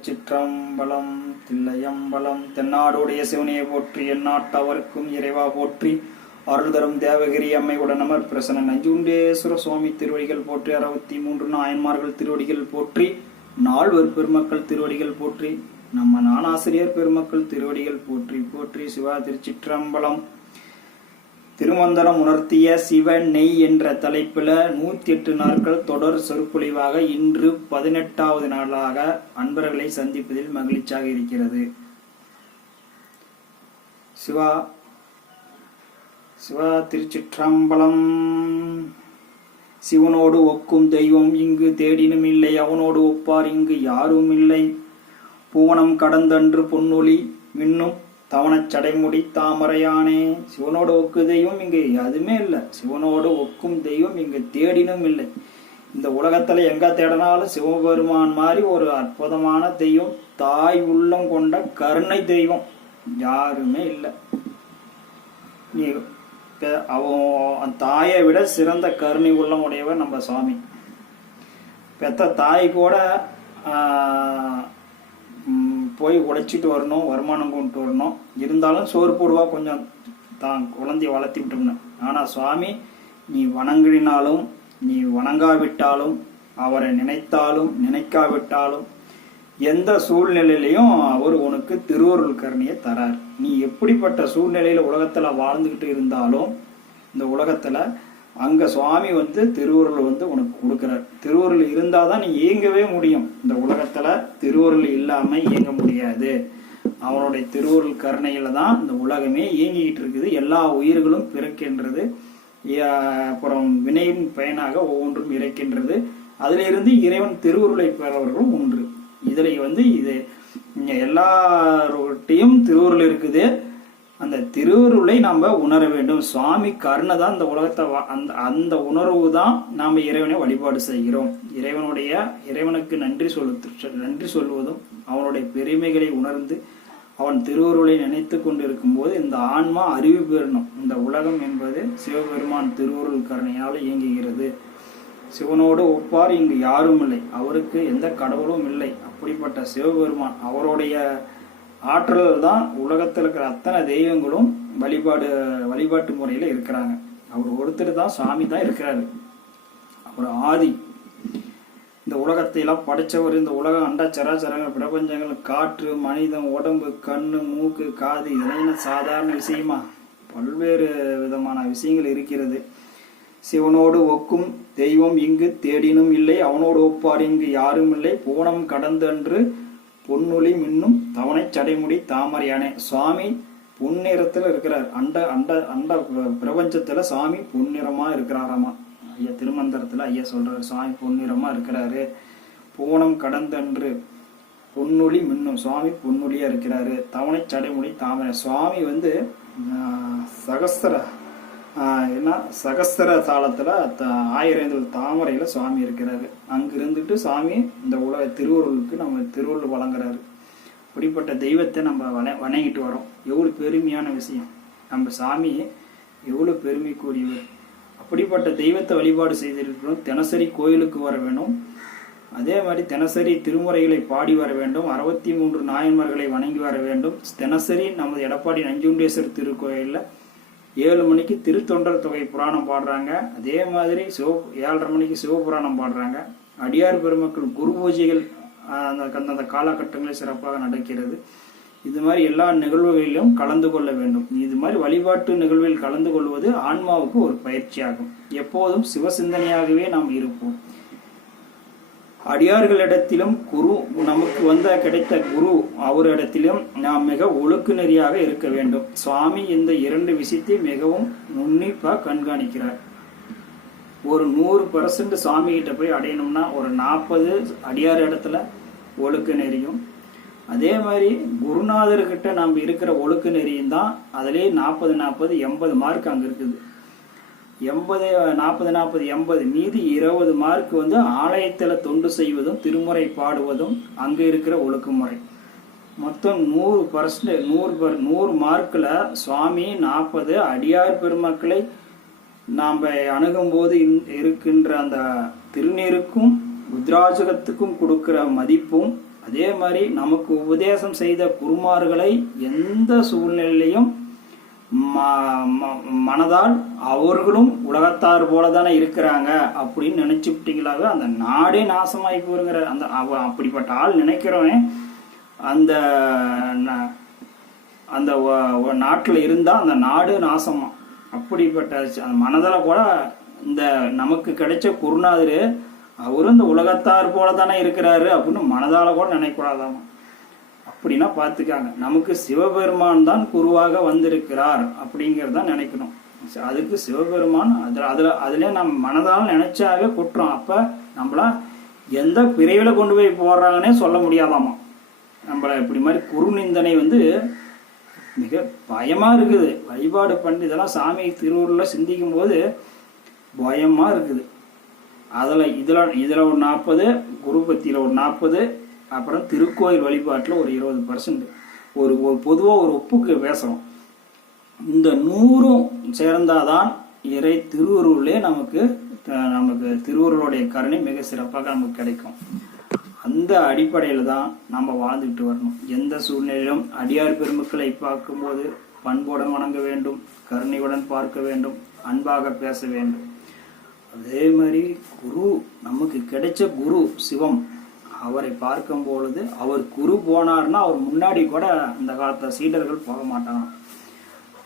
திருச்சிற்றம்பலம். தில்லையம்பலம். தென்னாடுடைய சிவனையை போற்றி, எந்நாட்டவர்க்கும் இறைவா போற்றி, அருள் தரும் தேவகிரி அம்மை உடனமர் பிரசன நஞ்சுண்டேஸ்வர சுவாமி திருவடிகள் போற்றி, 63 நாயன்மார்கள் திருவடிகள் போற்றி, நால்வர் பெருமக்கள் திருவடிகள் போற்றி, நம்ம நானாசிரியர் பெருமக்கள் திருவடிகள் போற்றி போற்றி. சிவா திருச்சிற்றம்பலம். திருமந்தரம் உணர்த்திய சிவ நெய் என்ற தலைப்பில் 108 நாட்கள் தொடர் சொற்பொழிவாக இன்று 18வது நாளாக அன்பர்களை சந்திப்பதில் மகிழ்ச்சியாக இருக்கிறது. சிவா சிவா திருச்சிற்றம்பலம். சிவனோடு ஒக்கும் தெய்வம் இங்கு தேடினும் இல்லை, அவனோடு ஒப்பார் இங்கு யாரும் இல்லை. பூவனம் கடந்தன்று பொன்னொழி மின்னும் தவணச் சடைமுடி தாமரையானே. சிவனோடு ஒக்கு தெய்வம் இங்கு எதுவுமே இல்லை, சிவனோடு ஒக்கும் தெய்வம் இங்கு தேடினும் இல்லை. இந்த உலகத்துல எங்க தேடினாலும் சிவபெருமான் மாதிரி ஒரு அற்புதமான தெய்வம், தாய் உள்ளம் கொண்ட கருணை தெய்வம் யாருமே இல்லை. நீ அவன் தாயை விட சிறந்த கருணை உள்ளம் உடையவர் நம்ம சுவாமி. பெத்த தாய் கூட போய் உடைச்சிட்டு வரணும், வருமானம் கொண்டு வரணும், இருந்தாலும் சோறு போடுவா கொஞ்சம் தான் குழந்தைய வளர்த்தி விட்டோம்னு. ஆனால் சுவாமி நீ வணங்கினாலும் நீ வணங்காவிட்டாலும், அவரை நினைத்தாலும் நினைக்காவிட்டாலும், எந்த சூழ்நிலையிலையும் அவர் உனக்கு திருவருள் கருணையை தரார். நீ எப்படிப்பட்ட சூழ்நிலையில் உலகத்தில் வாழ்ந்துக்கிட்டு இருந்தாலும் இந்த உலகத்தில் அங்கே சுவாமி திருவருள் உனக்கு கொடுக்குறார். திருவருள் இருந்தால் தான் நீ இயங்கவே முடியும். இந்த உலகத்தில் திருவருள் இல்லாமல் இயங்க முடியாது. அவனுடைய திருவருள் கருணையில் தான் இந்த உலகமே இயங்கிக்கிட்டு இருக்குது. எல்லா உயிர்களும் பிறக்கின்றது, அப்புறம் வினையின் பயனாக ஒவ்வொன்றும் இறைக்கின்றது. அதிலிருந்து இறைவன் திருவருளை பெறவர்களும் ஒன்று. இதில் இது எல்லார்கிட்டையும் திருவருள் இருக்குது. அந்த திருவருளை நம்ம உணர வேண்டும். சுவாமி கருணை தான் இந்த உலகத்தை அந்த உணர்வு தான் நாம் இறைவனை வழிபாடு செய்கிறோம். இறைவனுக்கு நன்றி சொல்வதும், அவனுடைய பெருமைகளை உணர்ந்து அவன் திருவருளை நினைத்து கொண்டு இருக்கும்போது இந்த ஆன்மா அறிவு பெறணும். இந்த உலகம் என்பது சிவபெருமான் திருவருள் கருணையால் இயங்குகிறது. சிவனோடு ஒப்பார் இங்கு யாரும் இல்லை, அவருக்கு எந்த கடவுளும் இல்லை. அப்படிப்பட்ட சிவபெருமான் அவருடைய ஆற்றல் தான் உலகத்தில் இருக்கிற அத்தனை தெய்வங்களும் வழிபாட்டு முறையில் இருக்கிறாங்க. அவர் ஒருத்தர் தான், சாமி தான் இருக்கிறாரு. அவர் ஆதி. இந்த உலகத்தையெல்லாம் படைச்சவர். இந்த உலகம் அண்ட சராச்சரங்கள், பிரபஞ்சங்கள், காற்று, மனிதன், உடம்பு, கண்ணு, மூக்கு, காது, இதெல்லாம் சாதாரண விஷயமா? பல்வேறு விதமான விஷயங்கள் இருக்கிறது. சிவனோடு ஒக்கும் தெய்வம் இங்கு தேடினும் இல்லை, அவனோடு ஒப்பார் இங்கு யாரும் இல்லை. பூனம் கடந்தன்று பொன்னொழி மின்னும் தவணை சடைமுடி தாமரையானே. சுவாமி பொன்னிறத்துல இருக்கிறார். அண்ட பிரபஞ்சத்துல சாமி பொன்னிறமா இருக்கிறாராமா. ஐயா திருமந்திரத்துல ஐயா சொல்றாரு, சுவாமி பொன்னிறமா இருக்கிறாரு. பூனம் கடந்தன்று பொன்னொழி மின்னும், சுவாமி பொன்னொழியா இருக்கிறாரு. தவணை சடைமுடி தாமரை. சுவாமி சகஸ்திர தாளத்துல 1000 தாமரையில சுவாமி இருக்கிறாரு. அங்க இருந்துட்டு சாமி இந்த உலக திருவருளுக்கு நம்ம திருவருள் வழங்குறாரு. அப்படிப்பட்ட தெய்வத்தை நம்ம வணங்கிட்டு வரோம். எவ்வளவு பெருமையான விஷயம்! நம்ம சாமி எவ்வளவு பெருமைக்குரியவர்! அப்படிப்பட்ட தெய்வத்தை வழிபாடு செய்திருக்கிறோம். தினசரி கோயிலுக்கு வர வேண்டும். அதே மாதிரி தினசரி திருமுறைகளை பாடி வர வேண்டும். 63 நாயன்மார்களை வணங்கி வர வேண்டும். தினசரி நமது எடப்பாடி நஞ்சுண்டேஸ்வரர் திருக்கோயிலில் 7 மணிக்கு திருத்தொண்டர் தொகை புராணம் பாடுறாங்க. அதே மாதிரி 7:30 மணிக்கு சிவபுராணம் பாடுறாங்க. அடியார் பெருமக்கள் குரு பூஜைகள் அந்த காலகட்டங்களில் சிறப்பாக நடக்கிறது. இது மாதிரி எல்லா நிகழ்வுகளிலும் கலந்து கொள்ள வேண்டும். இது மாதிரி வழிபாட்டு நிகழ்வில் கலந்து கொள்வது ஆன்மாவுக்கு ஒரு பயிற்சியாகும். எப்போதும் சிவசிந்தனையாகவே நாம் இருப்போம். அடியார்களிடத்திலும் குரு, நமக்கு கிடைத்த குரு அவரிடத்திலும் நாம் மிக ஒழுக்கு நெறியாக இருக்க வேண்டும். சுவாமி இந்த 2 விஷயத்தை மிகவும் நுண்ணிப்பாக கண்காணிக்கிறார். ஒரு 100% சுவாமி கிட்ட போய் அடையணும்னா ஒரு 40 அடியார் இடத்துல ஒழுக்கு நெறியும், அதே மாதிரி குருநாதர்கிட்ட நாம் இருக்கிற ஒழுக்கு நெறியும் தான். அதிலே 40 80 மார்க் அங்கே இருக்குது. 40 80 மீதி 20 மார்க் ஆலயத்தில் தொண்டு செய்வதும் திருமுறை பாடுவதும் அங்கே இருக்கிற ஒழுக்குமுறை. மொத்தம் 100% 100 மார்க்கில் சுவாமி 40 அடியார் பெருமக்களை நாம் அணுகும்போது இருக்கின்ற அந்த திருநீருக்கும் ருத்ராஜகத்துக்கும் கொடுக்கிற மதிப்பும் அதே மாதிரி நமக்கு உபதேசம் செய்த குருமார்களை எந்த சூழ்நிலையிலையும் மனதால் அவர்களும் உலகத்தார் போல தானே இருக்கிறாங்க அப்படின்னு நினைச்சுட்டீங்களாவே அந்த நாடே நாசமாகி போருங்கிற அந்த அப்படிப்பட்ட ஆள் நினைக்கிறவன் அந்த அந்த நாட்டில் இருந்தால் அந்த நாடு நாசமா. அப்படிப்பட்ட மனதில் கூட இந்த நமக்கு கிடைச்ச குருநாதர் அவரும் இந்த உலகத்தார் போல தானே இருக்கிறாரு அப்படின்னு மனதால கூட நினைக்கூடாதாமா. அப்படின்னா பார்த்துக்காங்க, நமக்கு சிவபெருமான் தான் குருவாக வந்திருக்கிறார் அப்படிங்கிறத நினைக்கணும். அதுக்கு சிவபெருமான் அதுல நம்ம மனதால் நினைச்சாவே குற்றம். அப்ப நம்மள எந்த பிரிவில் கொண்டு போய் போடுறாங்கன்னே சொல்ல முடியாதாமா. நம்மள இப்படி மாதிரி குரு நிந்தனை மிக பயமா இருக்குது. வழிபாடு பண்ணி இதெல்லாம் சாமி திருவூர்ல சிந்திக்கும் போது பயமா இருக்குது. இதுல ஒரு 40, குருபத்தியில ஒரு 40, அப்புறம் திருக்கோயில் வழிபாட்டில் ஒரு 20%. ஒரு பொதுவாக ஒரு ஒப்புக்கு பேசுகிறோம். இந்த 100ம் சேர்ந்தாதான் இறை திருவருளே நமக்கு திருவருளுடைய கருணை மிக சிறப்பாக நமக்கு கிடைக்கும். அந்த அடிப்படையில் தான் நம்ம வாழ்ந்துட்டு வரணும். எந்த சூழ்நிலையிலும் அடியார் பெருமக்களை பார்க்கும்போது பண்புடன் வணங்க வேண்டும், கருணையுடன் பார்க்க வேண்டும், அன்பாக பேச வேண்டும். அதே மாதிரி குரு நமக்கு கிடைச்ச குரு சிவம், அவரை பார்க்கும் பொழுது அவர் குரு போனார்னா அவர் முன்னாடி கூட இந்த காலத்துல சீடர்கள் போக மாட்டாங்க.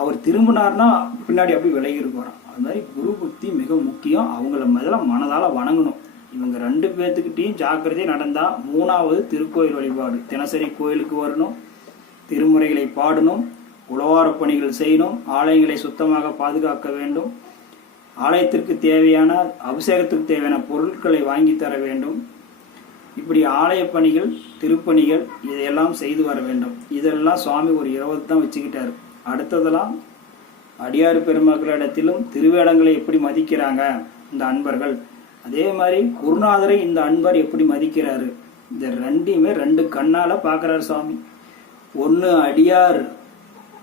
அவர் திரும்பினார்னா பின்னாடி அப்படி விலகி இருக்கிறான். அது மாதிரி குரு பக்தி மிக முக்கியம். அவங்கள முதல்ல மனதால வணங்கணும். இவங்க 2 பேர்த்துக்கிட்டையும் ஜாக்கிரதையா நடந்தா 3வது திருக்கோயில் வழிபாடு. தினசரி கோயிலுக்கு வரணும், திருமுறைகளை பாடணும், உழவார பணிகள் செய்யணும், ஆலயங்களை சுத்தமாக பாதுகாக்க வேண்டும், ஆலயத்திற்கு தேவையான அபிஷேகத்துக்கு தேவையான பொருட்களை வாங்கி தர வேண்டும். இப்படி ஆலய பணிகள், திருப்பணிகள் இதையெல்லாம் செய்து வர வேண்டும். இதெல்லாம் சுவாமி ஒரு 20 தான் வச்சுக்கிட்டாரு. அடுத்ததெல்லாம் அடியாறு பெருமக்களிடத்திலும் திருவேடங்களை எப்படி மதிக்கிறாங்க இந்த அன்பர்கள், அதே மாதிரி குருநாதரை இந்த அன்பர் எப்படி மதிக்கிறாரு, இந்த 2மே 2 கண்ணால பாக்குறாரு சுவாமி. ஒன்று அடியார்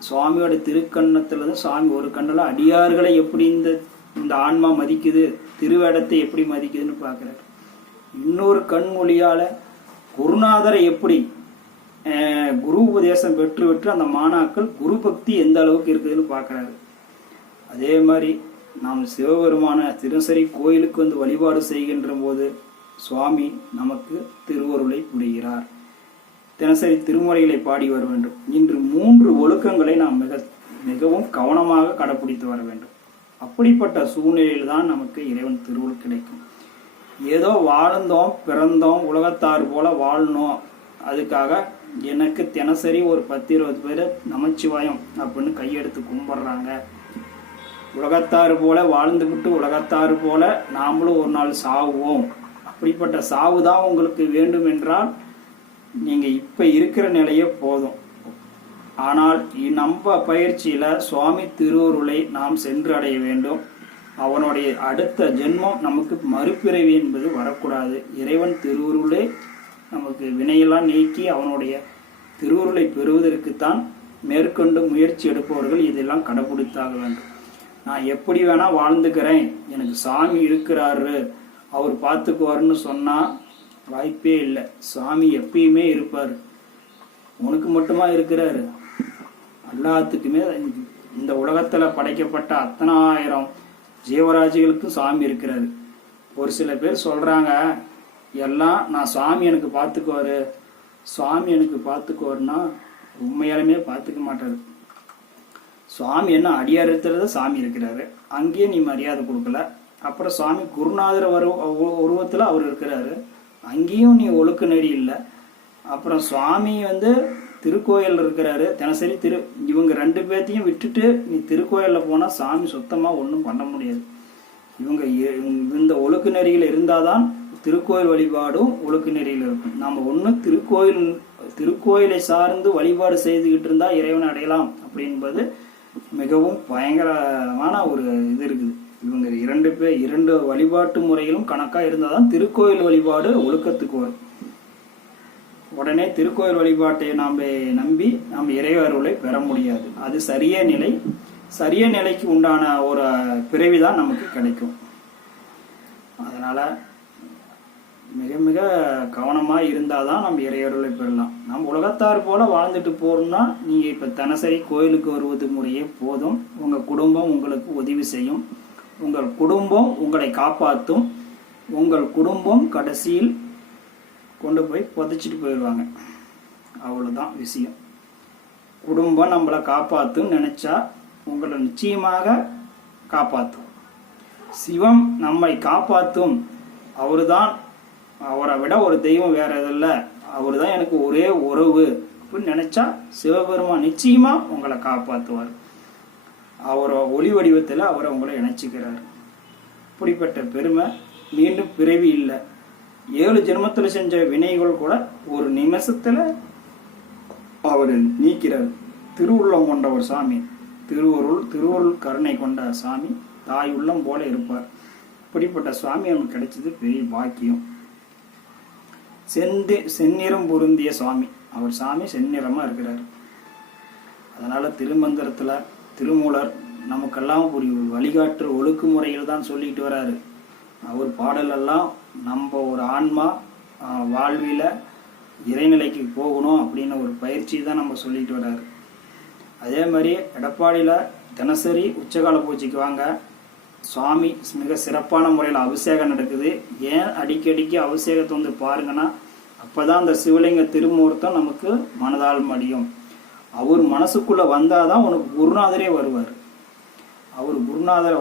சுவாமியோட திருக்கண்ணத்துல தான் சுவாமி ஒரு கண்ணால அடியார்களை எப்படி இந்த ஆன்மா மதிக்குது, திருவேடத்தை எப்படி மதிக்குதுன்னு பாக்குறாரு. இன்னொரு கண்மொழியால குருநாதரை எப்படி குரு உபதேசம் பெற்று அந்த மாணாக்கள் குரு பக்தி எந்த அளவுக்கு இருக்குதுன்னு பார்க்குறாரு. அதே மாதிரி நாம் சிவபெருமான தினசரி கோயிலுக்கு வழிபாடு செய்கின்ற போது சுவாமி நமக்கு திருவருளை புரிகிறார். தினசரி திருமுறைகளை பாடி வர வேண்டும். இன்று 3 ஒழுக்கங்களை நாம் மிகவும் கவனமாக கடைபிடித்து வர வேண்டும். அப்படிப்பட்ட சூழ்நிலையில் தான் நமக்கு இறைவன் திருவருள் கிடைக்கும். ஏதோ வாழ்ந்தோம் பிறந்தோம் உலகத்தார் போல வாழணும், அதுக்காக எனக்கு தினசரி ஒரு 10-20 பேர் நமச்சிவாயம் அப்படின்னு கையெடுத்து கும்பிடுறாங்க. உலகத்தாறு போல வாழ்ந்துவிட்டு உலகத்தாறு போல நாமளும் ஒரு நாள் சாவுவோம். அப்படிப்பட்ட சாவு தான் உங்களுக்கு வேண்டும் என்றால் நீங்க இப்ப இருக்கிற நிலையே போதும். ஆனால் நம்ம பயிற்சியில சுவாமி திருவருளை நாம் சென்று அடைய வேண்டும். அவனுடைய அடுத்த ஜென்மம் நமக்கு மறுபிறவி என்பது வரக்கூடாது. இறைவன் திருவருளே நமக்கு வினையெல்லாம் நீக்கி அவனுடைய திருவருளை பெறுவதற்குத்தான் மேற்கொண்டு முயற்சி எடுப்பவர்கள் இதெல்லாம் கடைபிடித்தாக வேண்டும். நான் எப்படி வேணா வாழ்ந்துக்கிறேன், எனக்கு சாமி இருக்கிறாரு, அவர் பார்த்துக்குவாருன்னு சொன்னா வாய்ப்பே இல்லை. சாமி எப்பயுமே இருப்பார். உனக்கு மட்டுமா இருக்கிறாரு? எல்லாத்துக்குமே இந்த உலகத்துல படைக்கப்பட்ட 10,000 ஜீவராசிகளுக்கும் சாமி இருக்கிறாரு. ஒரு சில பேர் சொல்றாங்க எல்லாம் நான் சாமி எனக்கு பார்த்துக்குவாரு, சுவாமி எனக்கு பார்த்துக்குவாருன்னா உண்மையாலுமே பார்த்துக்க மாட்டாரு. சுவாமி என்ன அடியாரத்துல சாமி இருக்கிறாரு, அங்கேயே நீ மரியாதை கொடுக்கல. அப்புறம் சுவாமி குருநாதர் உருவத்துல அவர் இருக்கிறாரு, அங்கேயும் நீ ஒழுக்க நெறி இல்லை. அப்புறம் சுவாமி திருக்கோயில் இருக்கிறாரு, தினசரி இவங்க 2 பேர்த்தையும் விட்டுட்டு நீ திருக்கோயில்ல போனா சாமி சுத்தமா ஒன்றும் பண்ண முடியாது. இவங்க இந்த ஒழுக்கு நெறியில் இருந்தாதான் திருக்கோயில் வழிபாடும் ஒழுக்கு நெறியில் இருக்கும். நம்ம ஒன்று திருக்கோயிலை சார்ந்து வழிபாடு செய்துகிட்டு இருந்தா இறைவனை அடையலாம் அப்படின்பது மிகவும் பயங்கரமான ஒரு இது இருக்குது. இவங்க 2 வழிபாட்டு முறைகளும் கணக்கா இருந்தாதான் திருக்கோயில் வழிபாடு ஒழுக்கத்துக்கு வரும். உடனே திருக்கோயில் வழிபாட்டை நாம் நம்பி நாம் இறைவருளை பெற முடியாது. அது சரிய நிலைக்கு உண்டான ஒரு பிறவிதான் நமக்கு கிடைக்கும். அதனால மிக மிக கவனமாக இருந்தால் தான் நம்ம இறையருளை பெறலாம். நம்ம உலகத்தார் போல வாழ்ந்துட்டு போகிறோம்னா நீங்கள் இப்போ தினசரி கோயிலுக்கு வருவது முறையே போதும். உங்கள் குடும்பம் உங்களுக்கு உதவி செய்யும், உங்கள் குடும்பம் உங்களை காப்பாற்றும், உங்கள் குடும்பம் கடைசியில் கொண்டு போய் புதைச்சிட்டு போயிடுவாங்க. அவ்வளோதான் விஷயம். குடும்பம் நம்மளை காப்பாற்றும் நினச்சா உங்களை நிச்சயமாக காப்பாற்றும். சிவம் நம்மை காப்பாற்றும், அவரு தான், அவரை விட ஒரு தெய்வம் வேற எதில்லை, அவரு தான் எனக்கு ஒரே உறவு அப்படின்னு நினச்சா சிவபெருமான் நிச்சயமாக உங்களை காப்பாற்றுவார். அவரை ஒளி வடிவத்தில் அவரை உங்களை இணைச்சிக்கிறார். இப்படிப்பட்ட பெருமை மீண்டும் பிறவி இல்லை. 7 ஜென்மத்தில் செஞ்ச வினைகள் கூட ஒரு நிமிஷத்தில் அவர் நீக்கிறார். திருவுள்ளம் கொண்ட ஒரு சாமி, திருவருள் கருணை கொண்ட சாமி, தாய் உள்ளம் போல இருப்பார். இப்படிப்பட்ட சுவாமி நமக்கு கிடைச்சது பெரிய பாக்கியம். செந்நிறம் பொருந்திய சுவாமி, அவர் சாமி செந்நிறமா இருக்கிறார். அதனால திருமந்திரத்துல திருமூலர் நமக்கெல்லாம் ஒரு வழிகாட்டு ஒழுக்குமுறையில் தான் சொல்லிட்டு வராரு. அவர் பாடலெல்லாம் நம்ம ஒரு ஆன்மா வாழ்வில இறைநிலைக்கு போகணும் அப்படின்னு ஒரு பயிற்சி தான் நம்ம சொல்லிட்டு வர்றாரு. அதே மாதிரி எடப்பாடியில் தினசரி உச்சகால பூஜைக்கு வாங்க. சுவாமி மிக சிறப்பான முறையில் அபிஷேகம் நடக்குது. ஏன் அடிக்கடிக்கு அபிஷேகத்தை வந்து பாருங்கன்னா அப்போ தான் அந்த சிவலிங்க திருமூர்த்தம் நமக்கு மனதால் மடியும். அவர் மனசுக்குள்ளே வந்தால் தான் உனக்கு குருநாதரே வருவார். அவர் குருநாதர்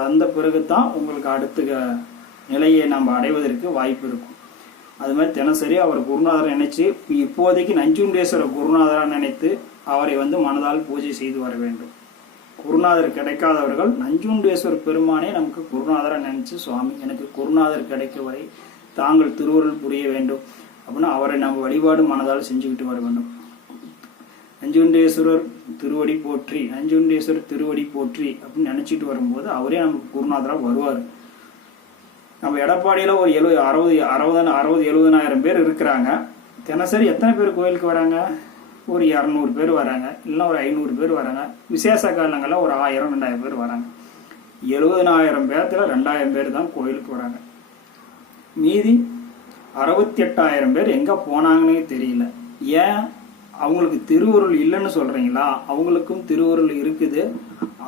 வந்த பிறகு தான் உங்களுக்கு அடுத்த நிலையை நம்ம அடைவதற்கு வாய்ப்பு இருக்கும். அது மாதிரி தினசரி அவர் குருநாதரை நினைச்சு, இப்போதைக்கு நஞ்சுண்டேஸ்வரர் குருநாதராக நினைத்து அவரை வந்து மனதால் பூஜை செய்து வர வேண்டும். குருநாதர் கிடைக்காதவர்கள் நஞ்சுண்டேஸ்வரர் பெருமானே நமக்கு குருநாதராக நினைச்சு, சுவாமி எனக்கு குருநாதர் கிடைக்க வரை தாங்கள் திருவருள் புரிய வேண்டும் அப்படின்னா அவரை நம்ம வழிபாடு மனதால் செஞ்சுக்கிட்டு வர வேண்டும். நஞ்சுண்டேஸ்வரர் திருவடி போற்றி, நஞ்சுண்டேஸ்வரர் திருவடி போற்றி அப்படின்னு நினைச்சிட்டு வரும்போது அவரே நமக்கு குருநாதராக வருவார். நம்ம எடப்பாடியில் ஒரு 60-70,000 பேர் இருக்கிறாங்க. தினசரி எத்தனை பேர் கோயிலுக்கு வராங்க? ஒரு 200 பேர் வராங்க, இல்லைன்னா ஒரு 500 பேர் வராங்க. விசேஷ காலங்களில் ஒரு 1000-2000 பேர் வராங்க. 70,000 பேர்த்துல 2000 பேர் தான் கோயிலுக்கு வராங்க. மீதி 68,000 பேர் எங்கே போனாங்கன்னே தெரியல. ஏன்? அவங்களுக்கு திருவருள் இல்லைன்னு சொல்கிறீங்களா? அவங்களுக்கும் திருவருள் இருக்குது.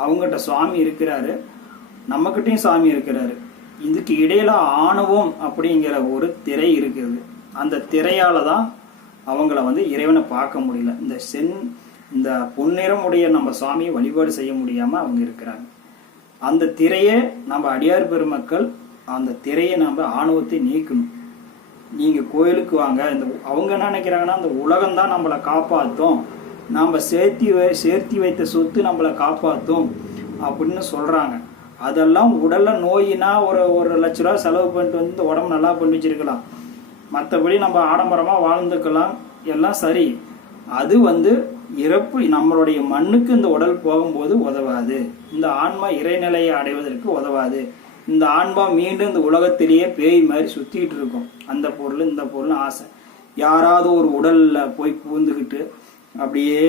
அவங்ககிட்ட சுவாமி இருக்கிறாரு, நம்மக்கிட்டையும் சாமி இருக்கிறாரு. இதுக்கு இடையில ஆணவம் அப்படிங்கிற ஒரு திரை இருக்குது. அந்த திரையால தான் அவங்கள வந்து இறைவனை பார்க்க முடியல. இந்த பொன்னிறமுடைய நம்ம சாமியை வழிபாடு செய்ய முடியாம அவங்க இருக்கிறாங்க. அந்த திரையை நம்ம அடியார் பெருமக்கள், அந்த திரையை நம்ம ஆணவத்தை நீக்கணும். நீங்க கோயிலுக்கு வாங்க. அவங்க என்ன நினைக்கிறாங்கன்னா, அந்த உலகம் தான் நம்மளை காப்பாற்றும், நம்ம சேர்த்தி வைத்த சொத்து நம்மளை காப்பாற்றும் அப்படின்னு சொல்றாங்க. அதெல்லாம் உடல்ல நோயினா ஒரு லட்ச ரூபா செலவு பண்ணிட்டு வந்து இந்த உடம்பு நல்லா பண்ணி வச்சிருக்கலாம். மற்றபடி நம்ம ஆடம்பரமாக வாழ்ந்துக்கலாம், எல்லாம் சரி. அது வந்து இறப்பு நம்மளுடைய மண்ணுக்கு இந்த உடல் போகும்போது உதவாது. இந்த ஆன்மா இறைநிலையை அடைவதற்கு உதவாது. இந்த ஆன்மா மீண்டும் இந்த உலகத்திலேயே பேய் மாதிரி சுற்றிக்கிட்டு இருக்கும். அந்த பொருள் இந்த பொருள் ஆசை. யாராவது ஒரு உடலில் போய் பூந்துக்கிட்டு அப்படியே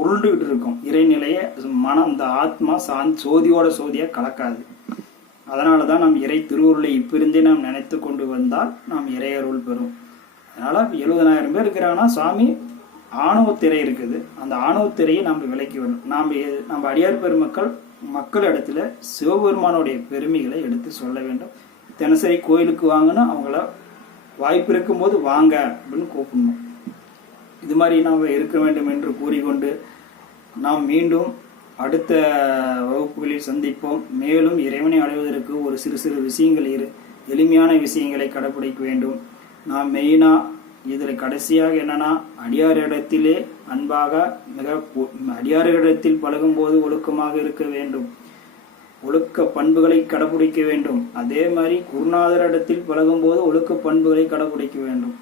உருண்டுகிட்டு இருக்கும். இறைநிலையை மனம், இந்த ஆத்மா சோதியோட சோதியாக கலக்காது. அதனால தான் நாம் இறை திருவுருளை இப்பிருந்தே நாம் நினைத்து கொண்டு வந்தால் நாம் இறையருள் பெறும். அதனால 70,000 பேர் இருக்கிறாங்கன்னா சாமி ஆணவத்திரை இருக்குது. அந்த ஆணவத்திரையை நம்ம விலக்கி வரணும். நம்ம அடியார் மக்கள் இடத்துல சிவபெருமானுடைய பெருமைகளை எடுத்து சொல்ல வேண்டும். தினசரி கோயிலுக்கு வாங்கணும், அவங்கள வாய்ப்பு இருக்கும்போது வாங்க அப்படின்னு கூப்பிடணும். இது மாதிரி நாம் இருக்க வேண்டும் என்று கூறிக்கொண்டு நாம் மீண்டும் அடுத்த வகுப்புகளில் சந்திப்போம். மேலும் இறைவனை அடைவதற்கு ஒரு சிறு விஷயங்கள் எளிமையான விஷயங்களை கடைபிடிக்க வேண்டும். நாம் மெயினாக இதில் கடைசியாக என்னன்னா, அடியாரிடத்திலே அன்பாக அடியாரிடத்தில் பழகும்போது ஒழுக்கமாக இருக்க வேண்டும். ஒழுக்க பண்புகளை கடைபிடிக்க வேண்டும். அதே மாதிரி குருநாதரிடத்தில் பழகும்போது ஒழுக்க பண்புகளை கடைபிடிக்க வேண்டும்.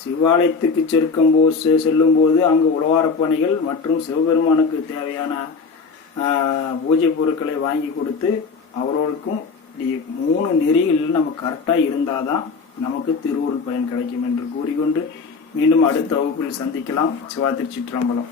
சிவாலயத்துக்கு செல்லும் போது அங்கு உழவாரப் பணிகள் மற்றும் சிவபெருமானுக்கு தேவையான பூஜை பொருட்களை வாங்கி கொடுத்து அவர்களுக்கும் 3 நெறிகள் நம்ம கரெக்டாக இருந்தாதான் நமக்கு திருவருள் பயன் கிடைக்கும் என்று கூறிக்கொண்டு மீண்டும் அடுத்த வகுப்பில் சந்திக்கலாம். சிவா திருச்சிற்றம்பலம்.